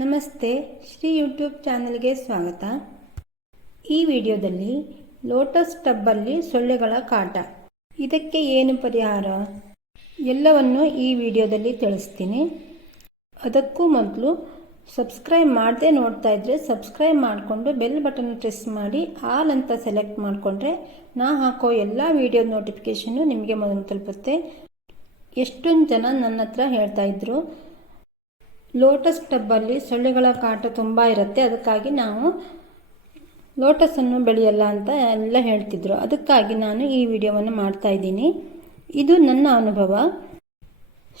ನಮಸ್ತೆ, ಶ್ರೀ ಯೂಟ್ಯೂಬ್ ಚಾನಲ್ಗೆ ಸ್ವಾಗತ. ಈ ವಿಡಿಯೋದಲ್ಲಿ ಲೋಟಸ್ ಟಬ್ಬಲ್ಲಿ ಸೊಳ್ಳೆಗಳ ಕಾಟ, ಇದಕ್ಕೆ ಏನು ಪರಿಹಾರ ಎಲ್ಲವನ್ನು ಈ ವಿಡಿಯೋದಲ್ಲಿ ತಿಳಿಸ್ತೀನಿ. ಅದಕ್ಕೂ ಮೊದಲು ಸಬ್ಸ್ಕ್ರೈಬ್ ಮಾಡದೆ ನೋಡ್ತಾ ಇದ್ದರೆ ಸಬ್ಸ್ಕ್ರೈಬ್ ಮಾಡಿಕೊಂಡು ಬೆಲ್ ಬಟನ್ ಪ್ರೆಸ್ ಮಾಡಿ ಆಲ್ ಅಂತ ಸೆಲೆಕ್ಟ್ ಮಾಡಿಕೊಂಡ್ರೆ ನಾ ಹಾಕೋ ಎಲ್ಲ ವಿಡಿಯೋ ನೋಟಿಫಿಕೇಷನ್ನು ನಿಮಗೆ ಮೊದಲು ತಲುಪುತ್ತೆ. ಎಷ್ಟೊಂದು ಜನ ನನ್ನ ಹತ್ರ ಹೇಳ್ತಾ ಇದ್ರು, ಲೋಟಸ್ ಟಬ್ಬಲ್ಲಿ ಸೊಳ್ಳೆಗಳ ಕಾಟ ತುಂಬ ಇರುತ್ತೆ, ಅದಕ್ಕಾಗಿ ನಾವು ಲೋಟಸನ್ನು ಬೆಳೆಯಲ್ಲ ಅಂತ ಎಲ್ಲ ಹೇಳ್ತಿದ್ರು. ಅದಕ್ಕಾಗಿ ನಾನು ಈ ವಿಡಿಯೋವನ್ನು ಮಾಡ್ತಾ ಇದ್ದೀನಿ. ಇದು ನನ್ನ ಅನುಭವ.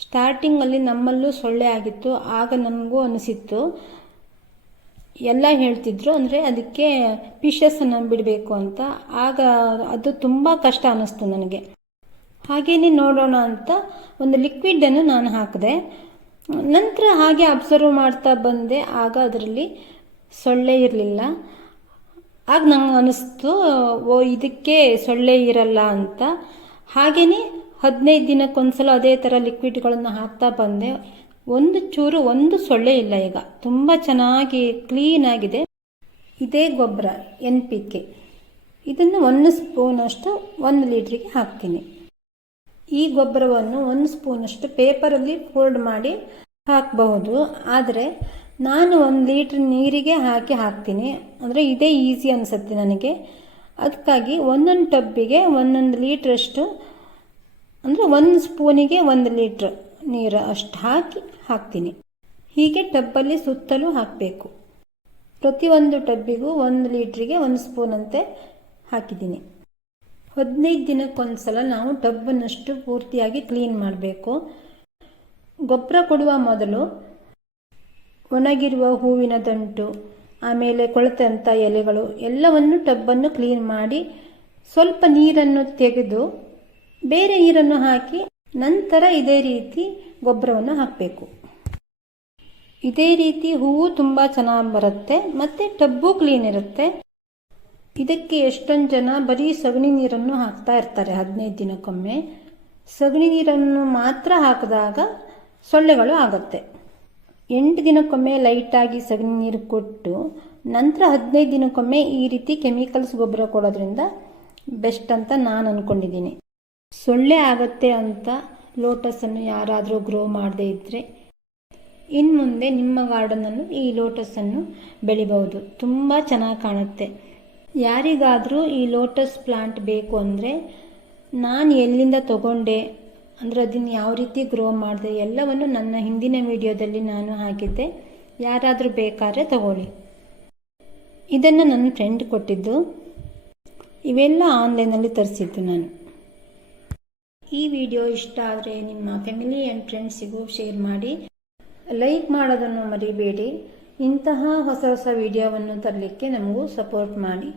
ಸ್ಟಾರ್ಟಿಂಗಲ್ಲಿ ನಮ್ಮಲ್ಲೂ ಸೊಳ್ಳೆ ಆಗಿತ್ತು. ಆಗ ನನಗೂ ಅನಿಸಿತ್ತು, ಎಲ್ಲ ಹೇಳ್ತಿದ್ರು, ಅಂದರೆ ಅದಕ್ಕೆ ಫಿಶಸ್ಸನ್ನು ಬಿಡಬೇಕು ಅಂತ. ಆಗ ಅದು ತುಂಬ ಕಷ್ಟ ಅನ್ನಿಸ್ತು ನನಗೆ. ಹಾಗೇನೆ ನೋಡೋಣ ಅಂತ ಒಂದು ಲಿಕ್ವಿಡನ್ನು ನಾನು ಹಾಕಿದೆ. ನಂತರ ಹಾಗೆ ಅಬ್ಸರ್ವ್ ಮಾಡ್ತಾ ಬಂದೆ. ಆಗ ಅದರಲ್ಲಿ ಸೊಳ್ಳೆ ಇರಲಿಲ್ಲ. ಆಗ ನಂಗೆ ಅನ್ನಿಸ್ತು, ಇದಕ್ಕೆ ಸೊಳ್ಳೆ ಇರಲ್ಲ ಅಂತ. ಹಾಗೆಯೇ 15 ದಿನಕ್ಕೊಂದ್ಸಲ ಅದೇ ಥರ ಲಿಕ್ವಿಡ್ಗಳನ್ನು ಹಾಕ್ತಾ ಬಂದೆ. ಒಂದು ಸೊಳ್ಳೆ ಇಲ್ಲ. ಈಗ ತುಂಬ ಚೆನ್ನಾಗಿ ಕ್ಲೀನಾಗಿದೆ. ಇದೇ ಗೊಬ್ಬರ NPK. ಇದನ್ನು 1 ಸ್ಪೂನಷ್ಟು 1 ಲೀಟ್ರಿಗೆ ಹಾಕ್ತೀನಿ. ಈ ಗೊಬ್ಬರವನ್ನು 1 ಸ್ಪೂನಷ್ಟು ಪೇಪರಲ್ಲಿ ಫೋಲ್ಡ್ ಮಾಡಿ ಹಾಕಬಹುದು. ಆದರೆ ನಾನು 1 ಲೀಟ್ರ್ ನೀರಿಗೆ ಹಾಕ್ತೀನಿ. ಅಂದರೆ ಇದೇ ಈಸಿ ಅನಿಸುತ್ತೆ ನನಗೆ. ಅದಕ್ಕಾಗಿ ಒಂದೊಂದು ಟಬ್ಬಿಗೆ 1 ಲೀಟ್ರಷ್ಟು, ಅಂದರೆ 1 ಸ್ಪೂನಿಗೆ 1 ಲೀಟ್ರ್ ನೀರು ಅಷ್ಟು ಹಾಕ್ತೀನಿ. ಹೀಗೆ ಟಬ್ಬಲ್ಲಿ ಸುತ್ತಲೂ ಹಾಕಬೇಕು. ಪ್ರತಿಯೊಂದು ಟಬ್ಬಿಗೂ 1 ಲೀಟ್ರಿಗೆ 1 ಸ್ಪೂನಂತೆ ಹಾಕಿದ್ದೀನಿ. 15 ದಿನಕ್ಕೊಂದ್ಸಲ ನಾವು ಟಬ್ಬನ್ನಷ್ಟು ಪೂರ್ತಿಯಾಗಿ ಕ್ಲೀನ್ ಮಾಡಬೇಕು. ಗೊಬ್ಬರ ಕೊಡುವ ಮೊದಲು ಒಣಗಿರುವ ಹೂವಿನ ದಂಟು, ಆಮೇಲೆ ಕೊಳೆತಂಥ ಎಲೆಗಳು ಎಲ್ಲವನ್ನು ಟಬ್ಬನ್ನು ಕ್ಲೀನ್ ಮಾಡಿ ಸ್ವಲ್ಪ ನೀರನ್ನು ತೆಗೆದು ಬೇರೆ ನೀರನ್ನು ಹಾಕಿ ನಂತರ ಇದೇ ರೀತಿ ಗೊಬ್ಬರವನ್ನು ಹಾಕಬೇಕು. ಇದೇ ರೀತಿ ಹೂವು ತುಂಬ ಚೆನ್ನಾಗಿ ಬರುತ್ತೆ ಮತ್ತು ಟಬ್ಬು ಕ್ಲೀನ್ ಇರುತ್ತೆ. ಇದಕ್ಕೆ ಎಷ್ಟೊಂದು ಜನ ಬರೀ ಸಗಣಿ ನೀರನ್ನು ಹಾಕ್ತಾ ಇರ್ತಾರೆ 15 ದಿನಕ್ಕೊಮ್ಮೆ. ಸಗಣಿ ನೀರನ್ನು ಮಾತ್ರ ಹಾಕಿದಾಗ ಸೊಳ್ಳೆಗಳು ಆಗುತ್ತೆ. 8 ದಿನಕ್ಕೊಮ್ಮೆ ಲೈಟಾಗಿ ಸಗಣಿ ನೀರು ಕೊಟ್ಟು ನಂತರ 15 ದಿನಕ್ಕೊಮ್ಮೆ ಈ ರೀತಿ ಕೆಮಿಕಲ್ಸ್ ಗೊಬ್ಬರ ಕೊಡೋದ್ರಿಂದ ಬೆಸ್ಟ್ ಅಂತ ನಾನು ಅಂದ್ಕೊಂಡಿದ್ದೀನಿ. ಸೊಳ್ಳೆ ಆಗುತ್ತೆ ಅಂತ ಲೋಟಸನ್ನು ಯಾರಾದರೂ ಗ್ರೋ ಮಾಡದೇ ಇದ್ದರೆ ಇನ್ನು ಮುಂದೆ ನಿಮ್ಮ ಗಾರ್ಡನಲ್ಲೂ ಈ ಲೋಟಸನ್ನು ಬೆಳಿಬಹುದು. ತುಂಬ ಚೆನ್ನಾಗಿ ಕಾಣುತ್ತೆ. ಯಾರಿಗಾದರೂ ಈ ಲೋಟಸ್ ಪ್ಲಾಂಟ್ ಬೇಕು ಅಂದರೆ ನಾನು ಎಲ್ಲಿಂದ ತಗೊಂಡೆ, ಅಂದರೆ ಅದನ್ನು ಯಾವ ರೀತಿ ಗ್ರೋ ಮಾಡಿದೆ ಎಲ್ಲವನ್ನು ನನ್ನ ಹಿಂದಿನ ವಿಡಿಯೋದಲ್ಲಿ ನಾನು ಹಾಕಿದ್ದೆ. ಯಾರಾದರೂ ಬೇಕಾದ್ರೆ ತಗೊಳ್ಳಿ. ಇದನ್ನು ನನ್ನ ಫ್ರೆಂಡ್ ಕೊಟ್ಟಿದ್ದು. ಇವೆಲ್ಲ ಆನ್ಲೈನಲ್ಲಿ ತರಿಸಿದ್ದು ನಾನು. ಈ ವಿಡಿಯೋ ಇಷ್ಟ ಆದರೆ ನಿಮ್ಮ ಫ್ಯಾಮಿಲಿ ಆ್ಯಂಡ್ ಫ್ರೆಂಡ್ಸಿಗೂ ಶೇರ್ ಮಾಡಿ, ಲೈಕ್ ಮಾಡೋದನ್ನು ಮರಿಬೇಡಿ. ಇಂತಹ ಹೊಸ ವಿಡಿಯೋವನ್ನು ತರಲಿಕ್ಕೆ ನಮಗೂ ಸಪೋರ್ಟ್ ಮಾಡಿ.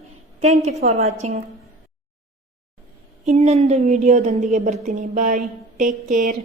Thank you for watching. ಇನ್ನೊಂದು ವಿಡಿಯೋದೊಂದಿಗೆ ಬರ್ತೀನಿ. Bye, take care.